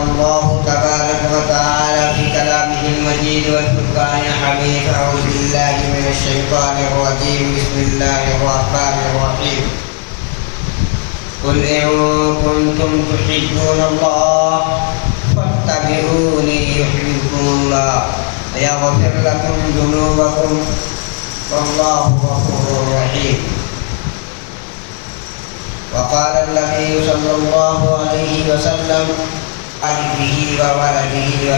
अल्लाह तबारक व तआला फी कलामिहिल मजीद व फुरकानिल हमीद। अऊज़ु बिल्लाहि मिनश शैतानिर रजीम। बिस्मिल्लाहिर रहमानिर रहीम। कुल इन कुंतुम तुहिब्बूनल्लाह फत्तबिऊनी युहब्बुकुमुल्लाह व यग़फिर लकुम ज़ुनूबकुम वल्लाहु गफूरुर रहीम। वक़ाल नबी सल्लल्लाहु अलैहि वसल्लम अलिही व वलदिही व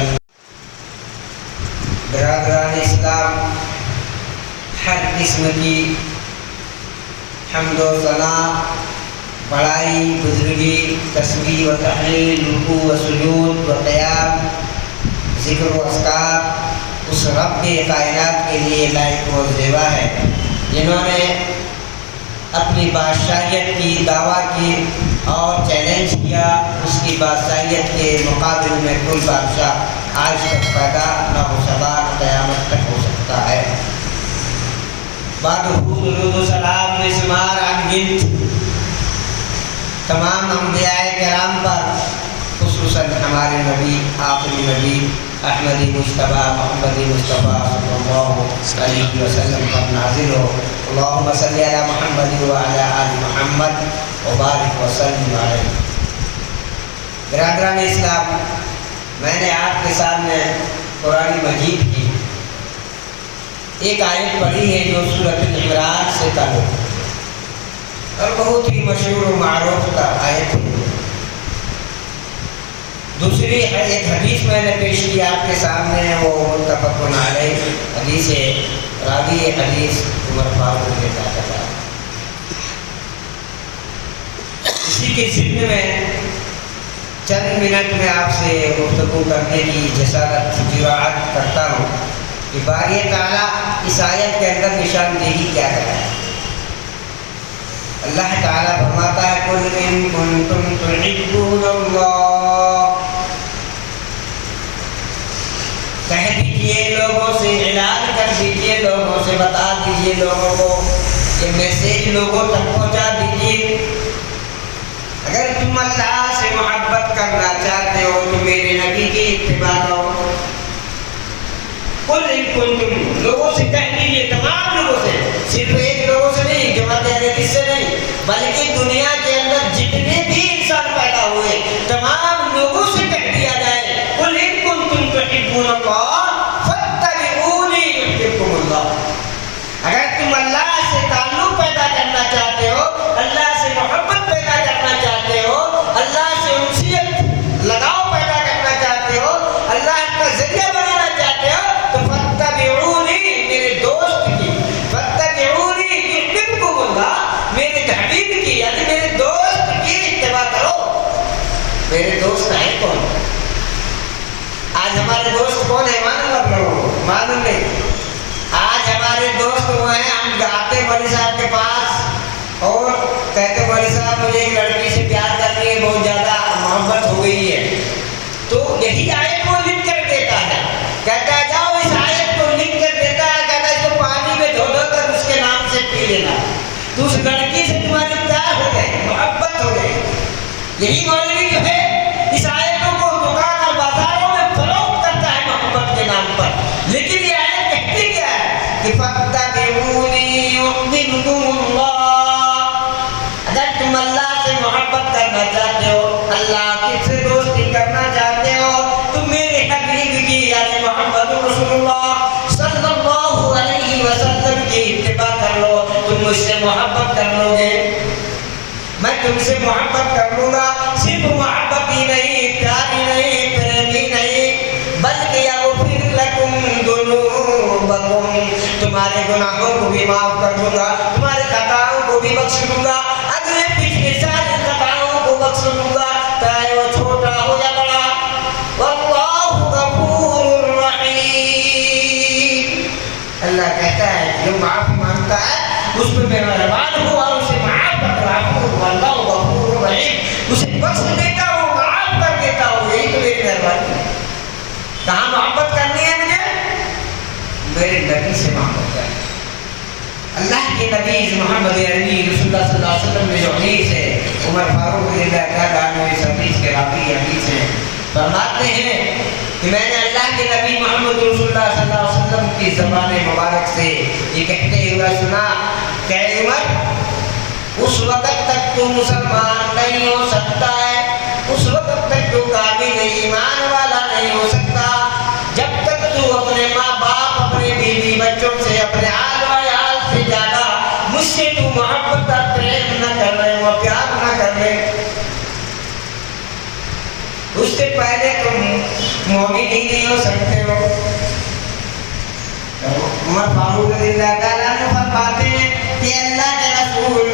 बरादरान इस्लाम, हर किस्म की हम्द व सना, बड़ाई, बुजुर्गी, तस्बीह व तहलील, रुकू व सुजूद व क़याम, ज़िक्र व अस्कार उस रब्बे कायनात के लिए लायक व ज़ेबा है जिन्होंने अपनी बादशाहियत की दावा की और चैलेंज किया। उसकी बादशाहियत के मुकाबले में कोई बादशाह आज तक पैदा न हो सका, न क़यामत तक हो सकता है। सलाम बेशुमार अनगिनत तमाम अंबियाए किराम पर, खुसूसन हमारे नबी, आखिरी नबी अहमदी मुस्तफ़ा मोहम्मदी मुस्तफ़ा सल्लल्लाहु अलैहि वसल्लम पर नाज़िल हो। अल्लाहुम्मा सल्ली अला मुहम्मद व अला आलि मुहम्मद व बारिक व सल्लिम अलैहि। बिरादरान इस्लाम, मैंने आपके सामने कुरान मजीद की एक आयत पढ़ी है जो सूरत इमरान से ताल्लुक़ और बहुत ही मशहूर व मारूफ का आयत है। दूसरी एक हदीस मैंने पेश की आपके सामने, वो मुत्तफ़क़ुन अलैह हदीस है। रावी हदीस उमर फारूक के दादा। इसी के ज़िम्मे में चंद मिनट में आपसे गुफ्तगू करने की जसारत जुराअत करता हूँ कि बारी ताला इस आयत के अंदर निशानदेही क्या कराए। अल्लाह ताला फरमाता है, कुल इन कुंतुम तुहिब्बूनल्लाह, कह दीजिए लोगों से, ऐलान कर दीजिए लोगों से, बता दीजिए लोगों को, ये मैसेज लोगों तक पहुंचा दीजिए। अगर तुम अल्लाह से मोहब्बत करना चाहते हो तो मेरे नबी की इत्तिबा करो। कुल इन कुंतुम, लोगों से कह दीजिए, तमाम लोगों से, सिर्फ एक लोगों से नहीं, जमात अहले से नहीं, बल्कि दुनिया के अंदर जितने भी इंसान पैदा हुए तमाम लोगों से कह दिया जाए, कुल इन कुंतुम तुहिब्बूनल्लाह फत्तबिऊनी युहब्बुकुमुल्लाह। अगर तुम अल्लाह से ताल्लुक़ पैदा करना चाहते हो, अल्लाह से मोहब्बत पैदा करना चाहते हो, अल्लाह से उनसियत लगाव पैदा करना चाहते हो, अल्लाह का ज़रिया बनाना चाहते हो, तो फत्तबिऊनी, मेरे दोस्त की, फत्तबिऊनी युहब्बुकुमुल्लाह, मेरे हबीब की यानी मेरे दोस्त की इत्तिबा करो। मेरे दोस्त हैं कौन? आज हमारे दोस्त कौन है मालूम आप लोगों को? मालूम नहीं। आज हमारे दोस्त वो हैं, हम जाते मौलवी साहब के पास और कहते मौलवी साहब मुझे एक लड़की से प्यार करनी है, बहुत ज़्यादा मोहब्बत हो गई है। तो यही आयत को लिख कर देता है, कहता है जाओ इस आयत को लिख कर देता है, कहता है इसको पानी में धो धो कर उसके नाम से पी लेना, तो उस लड़की से तुम्हारी प्यार हो जाए, मोहब्बत हो जाए। यही मौलवी जो है इस आयतों को दुकान और बाजारों में फरोख्त करता है मोहब्बत के नाम पर। लेकिन ये आयत कहती क्या है कि फत्तबिऊनी युहब्बुकुमुल्लाह। अगर तुम अल्लाह से मोहब्बत करना चाहते हो, अल्लाह से दोस्ती करना चाहते हो, तो मेरे हबीब की यानी मोहम्मद रसूलुल्लाह सल्लल्लाहु अलैहि वसल्लम की इत्तिबा कर लो। तुम मुझसे मोहब्बत कर लोगे, मैं तुमसे मोहब्बत कर लूँगा। सिर्फ मोहब्बत ही नहीं, प्यार ही नहीं, प्रेम ही नहीं, बल्कि यग़फिर लकुम ज़ुनूबकुम, तुम्हारे गुनाहों को भी माफ़ कर दूँगा, तुम्हारे खताओं को भी बख्श दूँगा, अगले पिछले सारे खताओं को बख्श दूँगा, चाहे वो छोटा हो या बड़ा। वल्लाहु गफूरुर रहीम। अल्लाह कहता है जो माफ़ी मांगता है उस पर मैं मेहरबान हूँ और उसे माफ़ करता हूँ। वल्लाहु गफूरुर रहीम, उसे बख्श देता हूँ, माफ़ कर देता हूँ, यही तो मेरी मेहरबानी है। कहाँ मोहब्बत करनी है मुझे? मेरे नबी से मोहब्बत करनी है। अल्लाह के नबी मोहम्मद अरबी रसूलुल्लाह सल्लल्लाहु अलैहि वसल्लम में जो हदीस है, उमर फारूक रज़ियल्लाहु अन्हु इस हदीस के रावी हदीस है, फरमाते हैं कि मैंने अल्लाह के नबी मोहम्मद रसूलुल्लाह सल्लल्लाहु अलैहि वसल्लम की ज़बान मुबारक से ये कहते हुए सुना, क्या उमर, उस वक्त तक तू मुसलमान नहीं हो सकता है, उस वक्त तक तू काबिल ईमान वाला नहीं हो सकता जब तक तू अपने माँ बाप, अपने बीवी बच्चों से, अपने आल वाल से ज्यादा मुझसे तू मोहब्बत और प्रेम न कर रहे हो, प्यार न कर रहे, उससे पहले तुम मोमिन ही नहीं हो सकते हो। उमर फारूक रज़ियल्लाहु ताला अन्हु फरमाते हैं कि अल्लाह के रसूल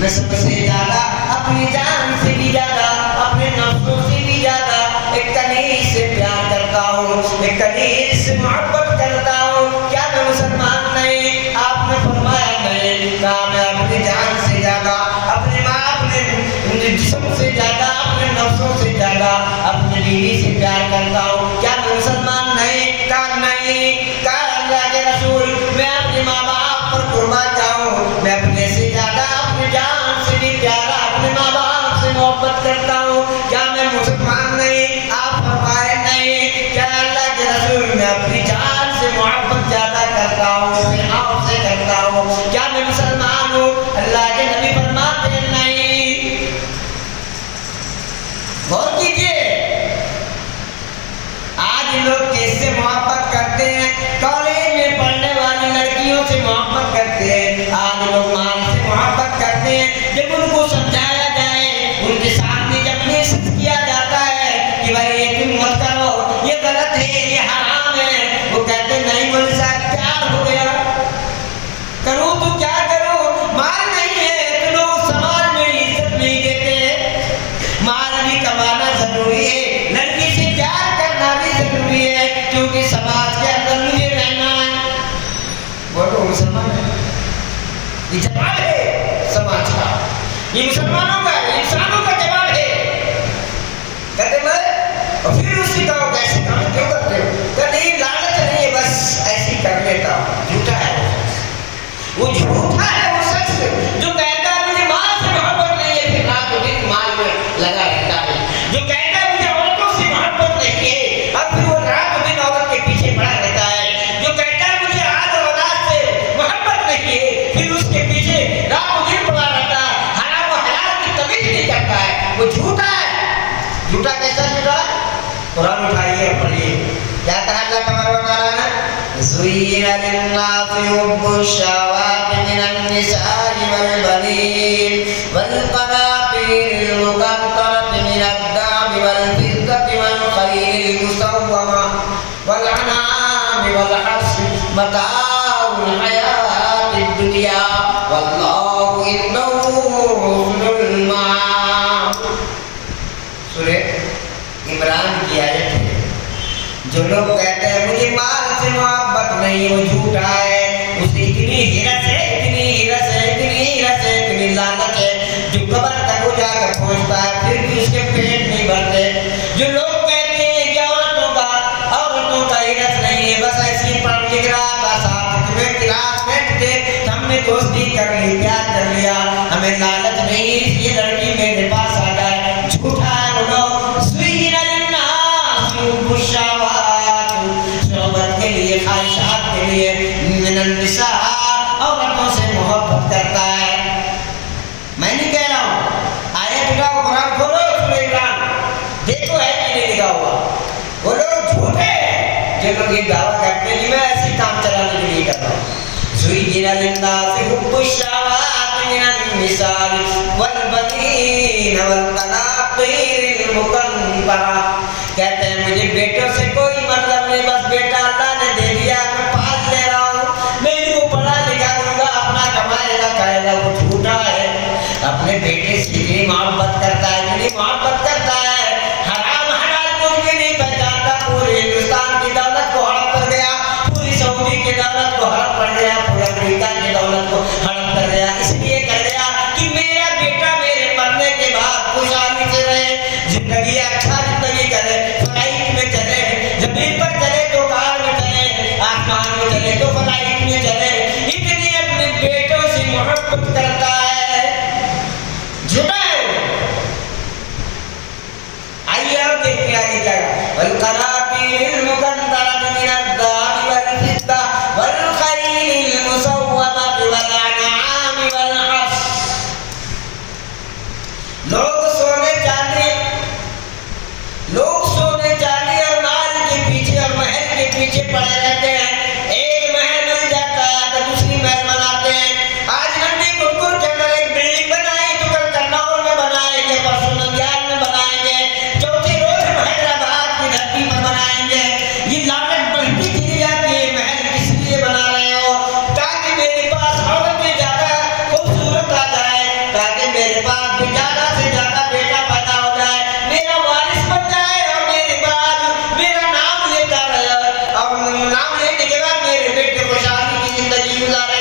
मैं सबसे ज्यादा, अपनी जान से भी ज्यादा, अपने नफ्सों से भी ज्यादा एक कनीज से प्यार करता हूँ, एक कनीज से मोहब्बत करता हूँ। क्या मैं मुसलमान नहीं? आपने फरमाया नहीं। कहा मैं अपनी जान से ज्यादा, अपने माँ, अपने जिस्म से ज्यादा, अपने नफ्सों से ज्यादा अपनी बीवी से प्यार करता हूँ। क्या मैं मुसलमान नहीं? कहा नहीं। कहा अल्लाह के रसूल मैं अपने माँ बाप पर कुर्बान जाऊँ, मैं अपने से ज्यादा, अपनी जान से भी प्यारा अपने माँ बाप से मोहब्बत करता हूँ। क्या मैं मुसलमान नहीं? आप फरमाए नहीं। क्या अल्लाह के रसूल मैं अपनी जान से मोहब्बत ज्यादा करता हूँ, अपने आप से करता हूँ, क्या मैं मुसलमान हूँ? अल्लाह के नबी फरमाते नहीं। गौर कीजिए, आज लोग किससे मोहब्बत करते हैं? कॉलेज में पढ़ने वाली लड़कियों से मोहब्बत करते हैं। आज लोग माल से मोहब्बत करते हैं। जब उनको समझाया जाए, उनके सामने जब पेश किया जाता है कि भाई ये तुम मत करो, ये गलत है, ये हराम है, वो कहते नहीं मुझे साथ प्यार हो गया, करूँ तो क्या करूँ, माल नहीं है तो लोग समाज में इज्जत नहीं देते। माल भी कमाना जरूरी है, लड़की से प्यार करना भी जरूरी है, क्योंकि समाज के अंदर मुझे रहना है। बोलो मुसलमान है, ये जवाब है समाज का, ये मुसलमानों का, इंसानों का जवाब है। कहते मैं, और फिर उसकी कहो कैसे काम क्यों करते हो? कहते नहीं लालच नहीं है, बस ऐसे ही कर लेता हूँ। झूठा है वो झूठा है वो शख्स जो कहता है मुझे माल से मोहब्बत नहीं है, फिर रात दिन माल में लगा रहता है, जो कहता है मुझे औरतों से मोहब्बत नहीं है और फिर वो रात दिन औरत के पीछे पड़ा रहता है, जो कहता है मुझे आज औलाद से मोहब्बत नहीं है, फिर उसके पीछे रात दिन पड़ा रहता है, हराम और हलाल की तमीज नहीं करता है, वो झूठा है। झूठा कैसा झूठा? कुरान उठाइए और पढ़िए, क्या कहा अल्लाह तबारक व तआला ने? ज़ुय्यिना लिन्नासि हुब्बुश-शहावाति मिनन-निसाइ वल-बनीन वल-क़नातीरिल मुक़न्तरति मिनद-दहबि वल-फ़िद्दति वल-ख़ैलिल मुसव्वमा वल-अन'आमि वल-हर्सि मताउल हयातिद दुनिया वल्लाहु इंदहु हुस्नुल मआब। सूरह इमरान की आयत है। जो लोग कहते हैं मुझे माल से मोहब्बत नहीं, वो झूठा है, उसकी इतनी हिरस है, इतनी हिरस है, इतनी हिरस है, इतनी लालच है, जो कब्र तक वो जाकर पहुंचता है फिर भी उसके पेट नहीं भरते। जो लोग कहते हैं कि औरतों का हिरस नहीं है, बस ऐसे ही पढ़ लिख रहा था, साथ में क्लासमेट थे, हमने दोस्ती कर ली, प्यार कर लिया, हमें लालच नहीं है इसलिए लड़की मेरे पास आ जाए, झूठा है वो लोग। के लिए, ख्वाहिशात के लिए मिनन-निसा औरतों से मोहब्बत करता है। मैं नहीं कह रहा हूँ, आयत उठाओ, कुरान खोलो, सूरह इमरान देखो है कि नहीं लिखा हुआ। वो लोग झूठे जो लोग ये दावा करते हैं कि मैं ऐसे काम चलाने के लिए कर रहा हूँ। ज़ुय्यिना लिन्नासि हुब्बुश-शहावाति मिनन-निसाइ वल-बनीन वल-क़नातीरिल मुक़न्तरा। कहते हैं मुझे बेटों से कोई मतलब नहीं, बस बेटा अल्लाह ने दे दिया, मैं पाल ले रहा हूँ, मैं इनको पढ़ा लिखा दूंगा, अपना कमाएगा खाएगा। वो झूठा है। अपने बेटे से इतनी मोहब्बत करता है, इतनी मोहब्बत करता है, हराम हलाल कुछ भी नहीं पहचानता। पूरे हिंदुस्तान की दौलत को हड़प कर गया, पूरी सऊदी की दौलत को हड़प कर गया, पूरे अमेरिका की दौलत को हड़प कर गया। इसलिए कर गया कि मेरा बेटा मेरे मरने के बाद खुशहाली से रहे, जिंदगी अच्छा जिंदगी करे, फ्लाइट में चले, जमीन पर चले तो कार में चले, आसमान में चले तो फ्लाइट में चले, इतनी अपने बेटों से मोहब्बत करता है। झूठा है। आइए और देख के आगे क्या वल करातिल मुकद्दरत मिनद्दाब वल फिद्दा वल खैलिल मुसव्वमत वल अनआम वल हर्स। लोग सोने चांदी और माल के पीछे और महल के पीछे पड़े रहते हैं। एक महल बन जाता है तो दूसरी महल बनाते हैं। आज नंदी कुटकुर के अंदर एक बिल्डिंग बनाई तो कल करनौल में बनाएंगे, परसों नंदियाल में बनाएंगे, चौथे रोज हैदराबाद की धरती पर बनाएंगे। ये लागत बढ़ती चली जाती है। महल किस लिए बना रहे हो? ताकि मेरे पास औरतें ज्यादा खूबसूरत आ जाए, ताकि मेरे पास ज्यादा से ज्यादा बेटा पैदा हो जाए, मेरा वारिस बन जाए और मेरे बाद मेरा नाम लेता रहे और नाम लेने के बाद मेरे बेटे खुशहाली की जिंदगी गुजारे।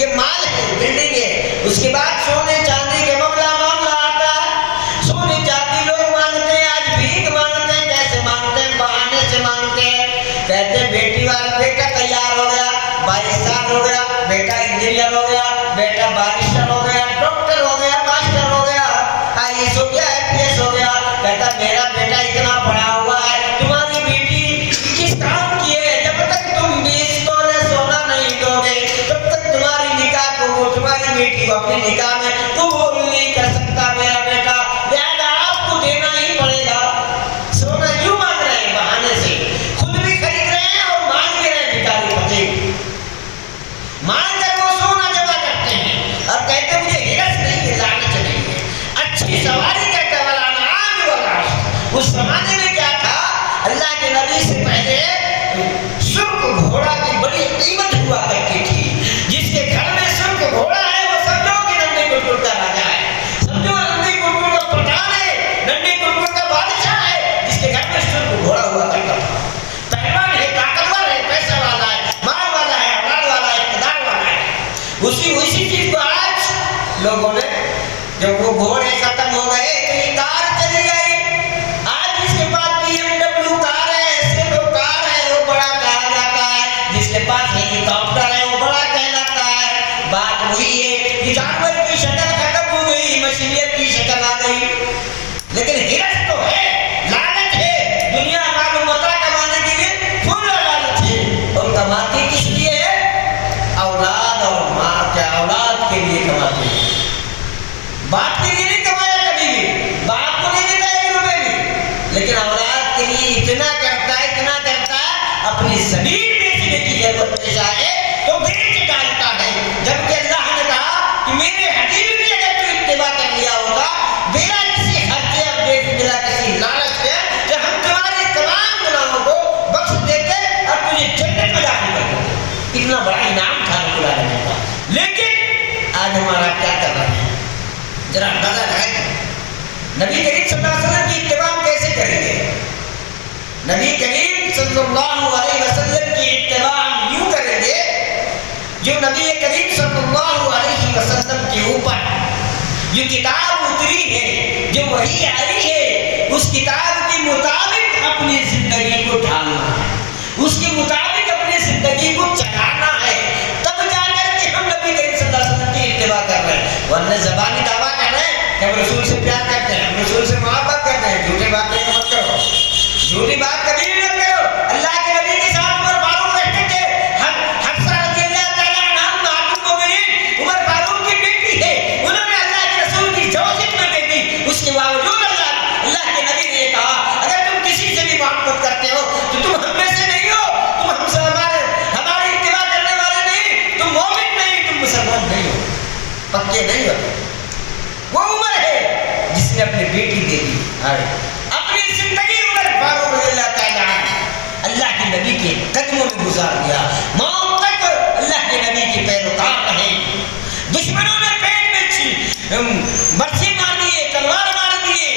ये माल है, बिल्डिंग है। उसके बाद सोने चांदी के मामला आता है। सोने चांदी लोग मांगते हैं, आज भीख मांगते हैं। कैसे मांगते हैं? बहाने से मांगते हैं। कहते हैं बेटी वाला बेटा तैयार हो गया, 22 साल हो गया, बेटा इंजीनियर हो गया, बेटा बारिस्टर हो गया, डॉक्टर हो गया, मास्टर हो गया, IAS हो गया, IPS हो गया। कहता मेरा बेटा इतना पढ़ा हुआ है, तुम्हारी बेटी किस काम की है? जब तक तुम 20 तोले सोना नहीं दोगे तब तक तुम्हारी निकाह को, तुम्हारी बेटी को अपने निकाह में कबूल नहीं कर सकता मेरा बेटा। लिहाजा आपको देना ही पड़ेगा। सोना क्यों मांग रहे हैं? बहाने से खुद भी खरीद रहे हैं और मांग भी रहे हैं। भिखारी फकीर मांग कर वो सोना जमा करते हैं और कहते मुझे हिरस नहीं है, लालच नहीं है, अच्छी सवारी कहते वाला नाम वाला। उस जमाने में क्या था? अल्लाह के नबी से पहले सुर्ख घोड़ा की बड़ी कीमत हुआ करती थी। जिसके घर में सुर्ख घोड़ा है वो समझो कि नंदी कुटकुर का राजा है, समझो नंदी कुटकुर का प्रधान है, नंदी कुटकुर का बादशाह है। जिसके घर में सुर्ख घोड़ा हुआ करता था, पहलवान है, ताकतवर है, पैसा वाला है, माल वाला है, औलाद वाला है, इक़्तिदार वाला है। उसी चीज को आज लोगों ने, जब वो घोड़े खत्म हो गए तो ये कार चली आई। आज जिसके पास BMW कार है, SLO कार है, वो बड़ा कहा जाता है। जिसके पास हेलीकॉप्टर है वो बड़ा कहलाता है। बात वही है कि जानवर की शक्ल खत्म हो गई, मशीनियत की शक्ल आ गई। लेकिन हिरस तो है, लालच है। दुनिया मालूमता कमाने के लिए फुल लालच है। और कमाती किस लिए है? औलाद और माँ के औलाद के लिए कमाती है। बाप के लिए नहीं कमाया कभी भी, बाप को नहीं देता 1 रुपए भी, लेकिन औलाद के लिए इतना करता है, इतना करता है। अपनी जमीन बेचने की जरूरत पेश आए तो बेच डालता है। जबकि अल्लाह ने कहा कि मेरे हबीब की अगर तू इत्तिबा कर लिया होगा बिना किसी खर्चे और बिना किसी लालच के, तो हम तुम्हारे तमाम गुनाहों को बख्श देते और तुझे जन्नत में दाखिल कर देते। इतना बड़ा इनाम था रब्बुल आलमीन का। लेकिन आज हमारा क्या कर रहे हैं? जरा अंदाजा लगाएं। नबी करीम सल्लल्लाहु अलैहि वसल्लम की इत्तिबा कैसे करेंगे? नबी करीम सल्लल्लाहु अलैहि वसल्लम की इत्तिबा हम यूं करेंगे जो नबी करीम सल्लल्लाहु अलैहि वसल्लम के ऊपर जो किताब उतरी है, जो वही आई है, उस किताब के मुताबिक अपनी जिंदगी को ढालना है, उसके मुताबिक अपनी जिंदगी को चलाना है। तब जाकर के हम नबी करीम सल्लल्लाहु अलैहि वसल्लम की इत्तिबा कर रहे हैं। वरना ज़बानी दावा कर रहे हैं कि हम रसूल से प्यार करते हैं, हम रसूल से मोहब्बत करते हैं। झूठी बात नहीं मत करो, झूठी बात कभी भी मत करो। अल्लाह के नबी के साथ उमर फारूक रहते थे। हफ्सा रज़ियल्लाहु ताला अन्हा उम्महातुल मोमिनीन उमर फारूक की बेटी है। उन्होंने अल्लाह के रसूल की ज़ौजियत में दे दी। उसके बावजूद अल्लाह के नबी ने कहा अगर तुम किसी से भी मोहब्बत करते हो तो तुम हम में से नहीं हो, तुम हमसे हमारी इत्तिबा करने वाले नहीं, तुम मोमिन नहीं, तुम मुसलमान नहीं हो, पक्के नहीं हो। वो उमर है जिसने अपनी बेटी दे दी, अपनी जिंदगी उमर फारूक रज़ियल्लाहु ताला अल्लाह के नबी के कदमों में गुजार दिया। मौत तक अल्लाह के नबी के पैरोकार रहे। दुश्मनों ने पेट में बरछी मार दिए, तलवार मार दिए,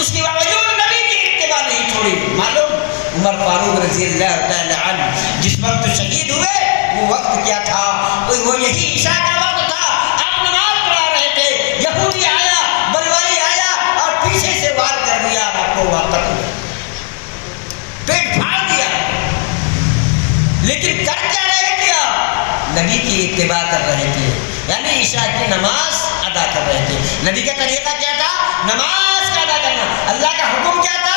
उसके बावजूद नबी की इत्तिबा नहीं छोड़ी। मालूम उमर फारूक रज़ियल्लाहु ताला अन्हु जिस वक्त शहीद हुए वो वक्त क्या था? वो यही ईशा का वक्त था। आप नमाज पढ़ा रहे थे, यहूदी आया, बलवाई आया और पीछे से वार कर दिया, आपको वापस पेट फाड़ दिया। लेकिन कर क्या रहे थे? आप नबी की इत्तिबा कर रहे थे, यानी ईशा की नमाज अदा कर रहे थे। नबी का तरीका क्या था? नमाज का अदा करना। अल्लाह का हुक्म क्या था?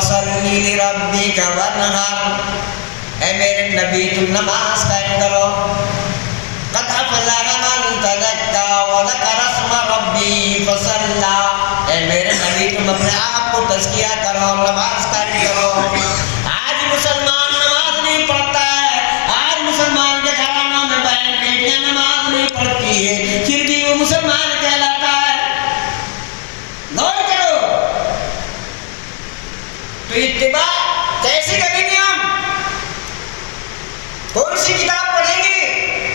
फसल्ली लिरब्बिका वन्हर। ऐ मेरे नबी तुम नमाज कायम करो। क़द अफ़लह मन तज़क्का व ज़करा इस्म रब्बिही फसल्ला। ऐ मेरे नबी तुम अपने आप को तज़किया करो, नमाज कायम करो। आज मुसलमान नमाज नहीं पढ़ता है, आज मुसलमान के घरानों में बहन बेटियां नमाज नहीं पढ़ती है, फिर भी वो मुसलमान कहलाता है। गौर करो तो इत्तिबा कैसे करेंगे हम? कौन सी किताब पढ़ेंगे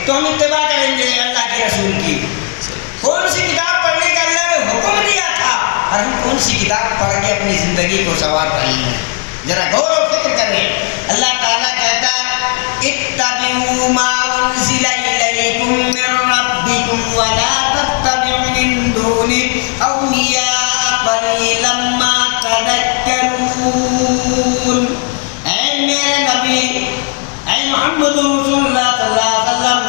तो हम इत्तिबा करेंगे अल्लाह के रसूल की? कौन सी किताब पढ़ने का अल्लाह ने हुक्म दिया था और हम कौन सी किताब पढ़ के अपनी जिंदगी को सवार रहे हैं? जरा गौर और फिक्र करें। अल्लाह ताला कहता है इत्तबिऊ मा उन्ज़िला इलैकुम मिर रब्बिकुम व ला तत्तबिऊ मिन दूनि औलिया क़लीलन मा तज़क्करून। ऐ मेरे नबी, ऐ मोहम्मद रसूलुल्लाह सल्लल्लाहु अलैहि वसल्लम,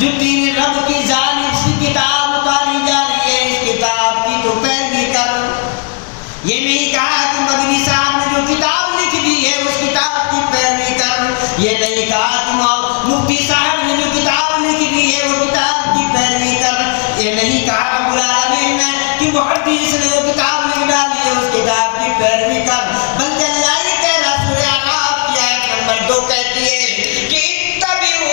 जो तेरे रब की जानिब से किताब उतारी जा रही है, इस किताब की तो पैरवी कर। ये नहीं कहा कि मदनी साहब ने जो किताब लिख दी है उस किताब की पैरवी कर। ये नहीं कहा कि मुफ्ती साहब ने जो किताब लिख दी है वो किताब की पैरवी कर। ये नहीं कहा रब्बुल आलमीन ने कि मुहद्दिस ने जो किताब लिख डाली है उस किताब की पैरवी कर। बल्कि अल्लाह ये कह रहा सूरह अराफ की आयत नंबर 2 कहती है कि इत्तबिऊ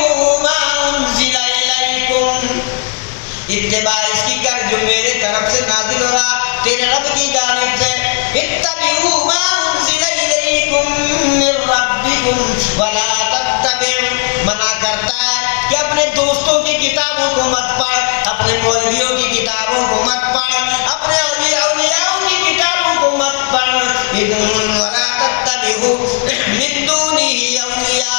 मा उन्ज़िला इलैकुम। इत्तिबा इसकी कर जो मेरे तरफ से नाज़िल हो रहा तेरे रब की जानिब से। इत्तबिऊ मा उन्ज़िला इलैकुम मिर रब्बिकुम व ला तत्तबिऊ, मना करता है कि अपने दोस्तों की किताबों को मत पढ़, अपने मौलवियों की किताबों को मत पढ़, अपने औलियाओं की किताबों को मत पढ़। व ला तत्तबिऊ मिन दूनिही औलिया,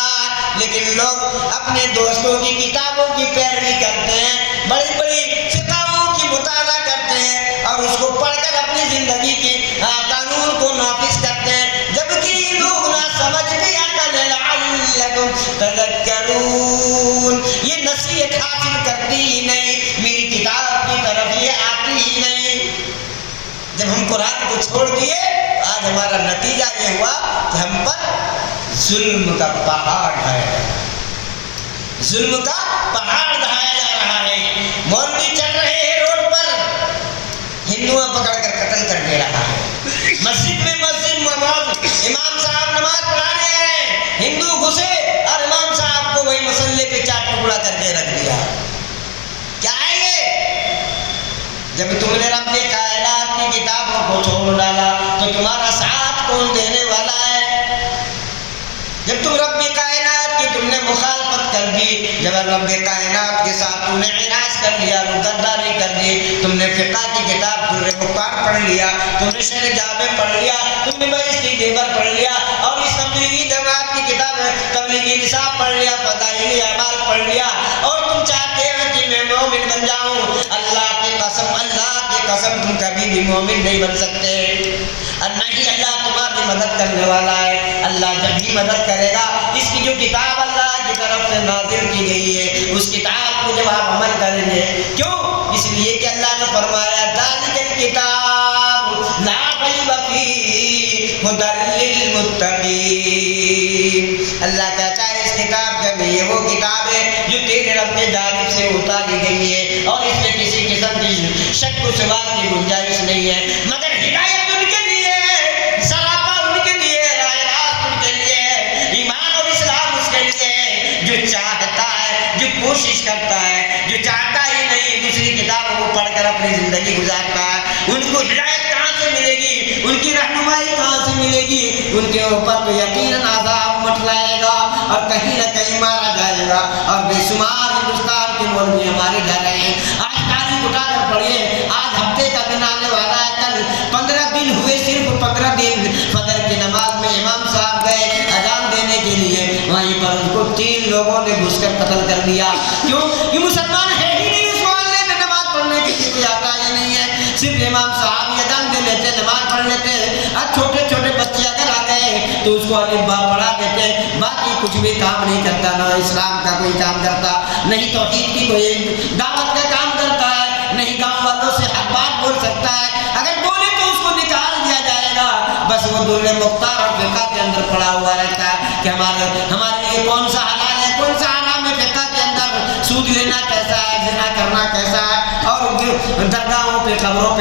लेकिन लोग अपने दोस्तों की किताबों की पैरवी करते हैं, बड़ी बड़ी फिक़ाओं की मुताला करते हैं और उसको पढ़कर अपनी जिंदगी के कानून को नाफिज करते हैं, जबकि लोग ना समझ भी अकल लअल्लकुम तज़क्करून, ये नसीहत हासिल करती ही नहीं, मेरी किताब की तरफ ये आती ही नहीं। जब हम कुरान को छोड़ दिए तो आज हमारा नतीजा ये हुआ कि हम पर जुल्म का पहाड़ ढाया, जुल्म का पहाड़ ढाया जा रहा है। मौलवी चल रहे हैं रोड पर, हिंदुओं पकड़कर कत्ल कर दे रहा है। मस्जिद में इमाम साहब नमाज पढ़ाने आ रहे हैं, हिंदू घुसे और इमाम साहब को वही मसल्ले पे चार टुकड़ा करके रख दिया। क्या है ये? जब तुमने रब्बे कायनात की किताबों को छोड़ डाला तो तुम्हारा साथ कौन देने वाला है? जब तुम रब्बे कायनात की तुमने मुखालफत कर दी, जब रब्बे कायनात के साथ तुमने इनाज कर लिया, रुगरदारी कर दी, तुमने फिक़ा की किताब दुर्र मुख्तार पढ़ लिया, तुमने शेर जामे पढ़ लिया, तुमने बहिश्ती ज़ेवर पढ़ लिया और इस तबलीगी जमात की किताब तबलीगी निसाब पढ़ लिया, फ़ज़ाइल अमाल पढ़ लिया और तुम चाहते हो कि मैं मोमिन बन जाऊं। अल्लाह की कसम तुम कभी भी मोमिन नहीं बन सकते और नहीं अल्लाह तुम्हारी मदद करने वाला है। अल्लाह जब भी मदद करेगा, इसकी जो किताब अल्लाह की तरफ से नाज़िल की गई है उस किताब को जब आप अमल करेंगे, क्यों? इसलिए कि अल्लाह ने फरमाया ज़ालिकल किताब ला रैब फीही हुदल लिल मुत्तक़ीन। अल्लाह कहता है इस किताब के में ये वो किताब है जो तेरे रब के जानिब से उतारी गई है और इसमें किसी किस्म की शक व सवाल की गुंजाइश नहीं है, मगर हिदायत उनके लिए है, सरापा उनके लिए, राह रास्त उनके लिए है, ईमान और इस्लाम उसके लिए है जो चाहता है, जो कोशिश करता है, जो चाहता ही नहीं दूसरी किताबों को पढ़कर अपनी जिंदगी गुजारता है। उनको हिदायत कहाँ से मिलेगी, उनकी रहनुमाई कहाँ से मिलेगी? उनके ऊपर तो यकीनन अज़ाब मंडराएगा और कहीं न कहीं मारा जाएगा। और बेशुमार हिंदुस्तान के मौलवी हमारे घर आए हैं, आज तारीख उठाकर पढ़िए, आज हफ्ते का दिन आने वाला है, कल 15 दिन हुए, सिर्फ 15 दिन फजर की नमाज में इमाम साहब गए अजान देने के लिए, वहीं पर उनको 3 लोगों ने घुसकर कत्ल कर दिया। क्यों? ये मुसलमान है ही नहीं, उस मोहल्ले में नमाज पढ़ने की किसी आता ही नहीं है, सिर्फ इमाम साहब ही अजान दे लेते, नमाज पढ़ लेते। आज छोटे छोटे बच्चे अगर आ गए तो उसको अलिफ बा पढ़ा देते, बाकी कुछ भी काम नहीं करता, ना इस्लाम का कोई काम करता, नहीं तौहीद की कोई दावत का काम करता है, नहीं गांव वालों से हक बात बोल सकता है, अगर बोले तो उसको निकाल दिया जाएगा। बस वो दुर्र मुख्तार और फिका के अंदर पड़ा हुआ रहता है कि हमारे लिए कौन सा हलाल है, कौन सा हराम है। फिका के अंदर सूद लेना कैसा है, जिना करना कैसा है, और दरगाहों पे, कब्रों पे